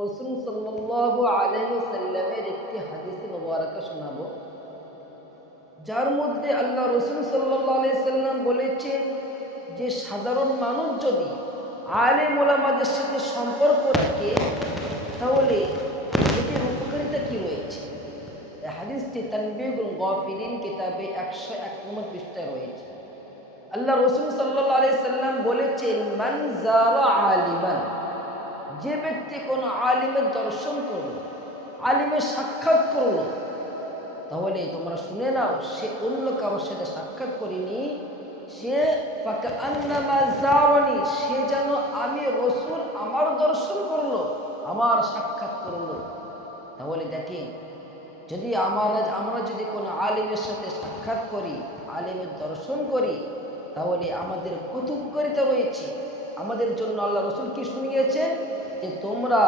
রাসূল সাল্লাল্লাহু আলাইহি ওয়াসাল্লামের একটি হাদিস মুবারাকা শোনাবো, যার মধ্যে আল্লাহ রাসূল সাল্লাল্লাহু আলাইহি ওয়াসাল্লাম বলেছেন যে সাধারণ মানুষ যদি আলেম ওলামাদের সাথে সম্পর্ক রাখে তাহলে এটির উপকারিতা কি রয়েছে। এই হাদিসটি তানবীহুল গাফিলিন কিতাবে 101 নম্বর পৃষ্ঠায় রয়েছে। আল্লাহ রাসূল সাল্লাল্লাহু আলাইহি ওয়াসাল্লাম বলেছেন, মান যারা আলিমান, যে ব্যক্তি কোনো আলিমের দর্শন করলো, আলিমের সাক্ষাৎ করলো, তাহলে তোমরা শুনে নাও সে অন্য কারোর সাথে সাক্ষাৎ করেনি, সে ফাকান্নামা যারানি, সে যেন আমি রাসূল আমার দর্শন করলো, আমার সাক্ষাৎ করলো। তাহলে দেখেন, যদি আমরা যদি কোনো আলিমের সাথে সাক্ষাৎ করি, আলিমের দর্শন করি, তাহলে আমাদের কত উপকারিতা রয়েছে। আমাদের জন্য আল্লাহ রাসূল কি শুনিয়েছেন যে তোমরা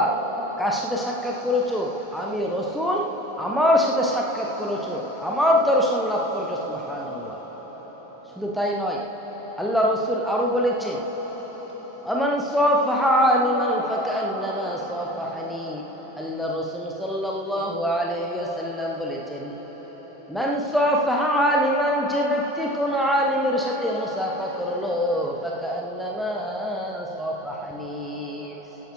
কার সাথে সাক্ষাৎ করেছো, আমি রাসূল আমার সাথে সাক্ষাৎ করেছো, আমার দর্শন লাভ করেছো। সুবহানাল্লাহ। শুধু তাই নয়, আল্লাহ রাসূল আরো বলেছেন, আমান সাফাহা আলিমান ফাকান্নামা সাফাহানি। আল্লাহ রাসূল সাল্লাল্লাহু আলাইহি ওয়াসাল্লাম বলেছেন, মান সাফাহা আলিমান, যে ব্যক্তি কোন আলিমের সাথে মুসাফা করলো, ফাকান্নামা সাফাহানি,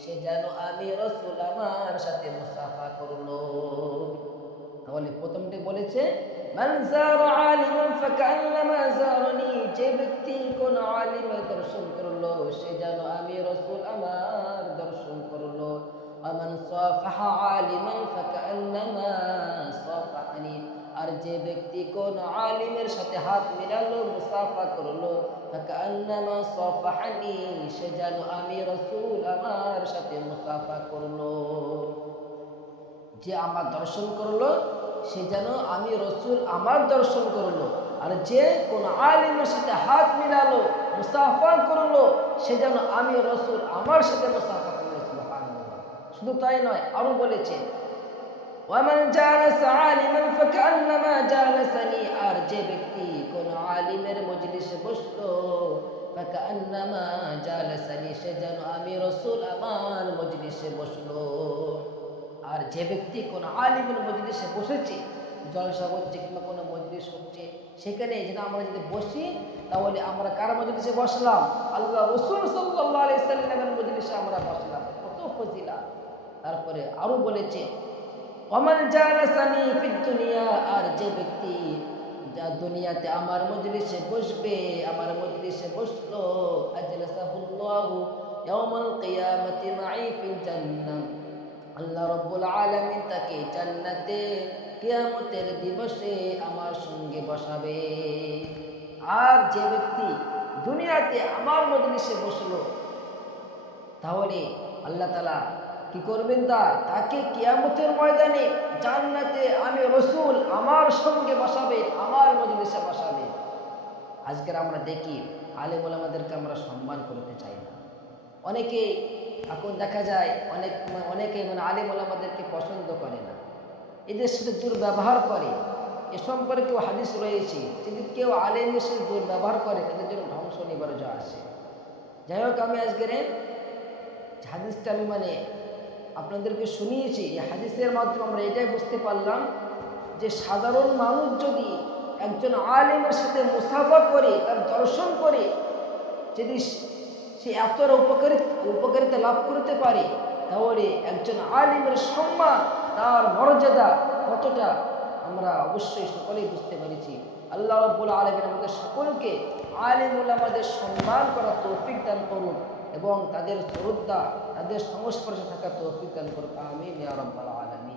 সে যেন আমি রাসূল আমার সাথে মুসাফা করলো। তাহলে প্রথমটি বলেছে মান যারা আলিমান ফাকান্নামা যারানি, যে ব্যক্তি কোন আলিমের দর্শন করলো, সে যেন আমি রাসূল আমার দর্শন করলো। আমান সাফাহা আলিমান ফাকান্নামা সাফাহানি, আর যে ব্যক্তি কোন আলিমের সাথে হাত মিলালো, মুসাফা করলো, ফাকান্নামা সাফাহানি, সে যেন আমি রাসূল আমার সাথে মুসাফা করলো। যে আমার দর্শন করলো সে যেন আমি রাসূল আমার দর্শন করলো, আর যে কোন আলিমের সাথে হাত মিলালো, মুসাফা করলো, সে যেন আমি রাসূল আমার সাথে মুসাফা করলো। সুবহানাল্লাহ। শুধু তাই নয়, আরো বলেছে, ওয়ামান জালাসা আলিমান ফাকান্নামা জালাসানি, আর যে ব্যক্তি কোন আলিমের মজলিসে বসলো, ফাকান্নামা জালাসানি, সে যেন আমি রাসূল আমার মজলিসে বসলো। আর যে ব্যক্তি কোন আলিমের মজলিসে বসেছে, জলসা হচ্ছে কিংবা কোনো মজলিস হচ্ছে, সেখানে যেন আমরা যদি বসি, তাহলে আমরা কার মজলিসে বসলাম, আল্লাহ রাসূল সাল্লাল্লাহু আলাইহি ওয়াসাল্লামের মজলিসে আমরা বসলাম। কত ফজিলত। তারপরে আরো বলেছে, ওমান জালাসানি ফিদ দুনিয়া, আর যে ব্যক্তি যা দুনিয়াতে আমার মজলিসে বসবে, আমার মজলিসে বসলো, আজলাসাহুল্লাহু ইয়াউমাল কিয়ামাতি মাই ফিল জান্নাহ, আল্লাহ রাব্বুল আলামিন তাকে জান্নাতে কিয়ামতের দিবসে আমার সঙ্গে বসাবে। আর যে ব্যক্তি দুনিয়াতে আমার মজলিসে বসলো, তাহলে আল্লাহ তাআলা কি করবেন, তাকে কিয়ামতের ময়দানে জান্নাতে আমি রাসূল আমার সঙ্গে বসাবে, আমার মজলিসে বসাবে। আজকের আমরা দেখি আলেম ওলামাদেরকে আমরা সম্মান করতে চাই না। অনেকে এখন দেখা যায় অনেকে আলেম ওলামাদেরকে পছন্দ করে না, এদের সাথে দুর্ব্যবহার করে। এ সম্পর্কেও হাদিস রয়েছে, যদি কেউ আলেমের সাথে দুর্ব্যবহার করে তাদের জন্য ধ্বংস নিবার্য আসে। যাই হোক, আমি আজকের হাদিসটা আমি আপনাদেরকে শুনিয়েছি। এই হাদিসের মাধ্যমে আমরা এটাই বুঝতে পারলাম যে সাধারণ মানুষ যদি একজন আলেমের সাথে মুসাফা করে, তার দর্শন করে, যদি সে এতটা উপকারিতা লাভ করতে পারে, তাহলে একজন আলিমের সম্মান, তার মর্যাদা কতটা আমরা অবশ্যই সকলেই বুঝতে পেরেছি। আল্লাহ রাব্বুল আলামিন আমাদের সকলকে আলিম ওলামাদের সম্মান করার তৌফিক দান করুন এবং তাদের শ্রদ্ধা, তাদের সংস্পর্শে থাকার তৌফিক দান করুন। আমিন ইয়া রাব্বাল আলামিন।